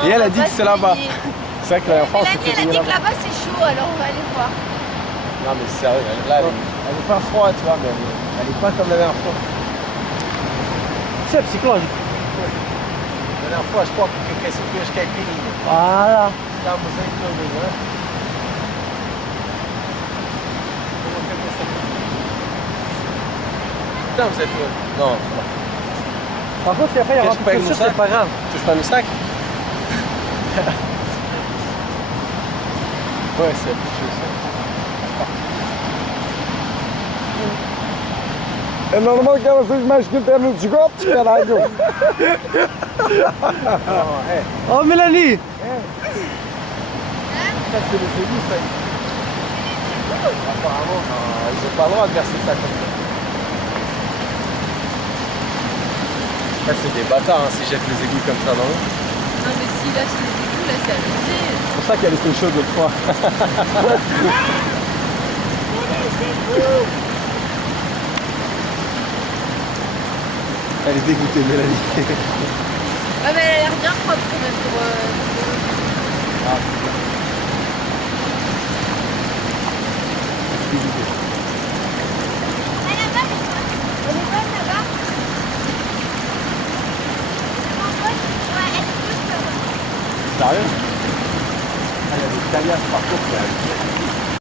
Non, Et elle a on dit va que pas c'est là-bas. se baigner. C'est vrai que la dernière fois, on Mélanie, s'était elle a baigné dit que là-bas. là-bas c'est chaud, alors on va aller voir. Non mais sérieux, là, elle est pas froide, tu vois, mais elle est pas comme la dernière fois. C'est psychologique. La dernière fois, je crois que sofreu as caipirinhas. Voilà. Estávamos em todas, não é? Estamos em todas. Non. Par contre, après, il y aura Qu'est-ce que tu payes plus mon sûr, c'est sac? pas grave. Tu veux prendre le sac? Ouais, c'est plus ça. É normal que ela seja mais quente nos esgotos, caralho. Oh, Mélanie! Ça, c'est les égouts, ça. Apparemment, ils n'ont pas le droit de verser ça comme ça. Ça, c'est des bâtards hein, s'ils jettent les égouts comme ça dans l'eau. Non mais s'il lâche les égouts, là c'est abusé. C'est pour ça qu'elle était chaude l'autre fois. Elle est dégoûtée, Mélanie. Ah mais elle a l'air bien propre quand même pour... Ah, là-bas, on est bonne là-bas. En fait, ouais, elle peut. Sérieux? Ah, il y a des caliasses partout.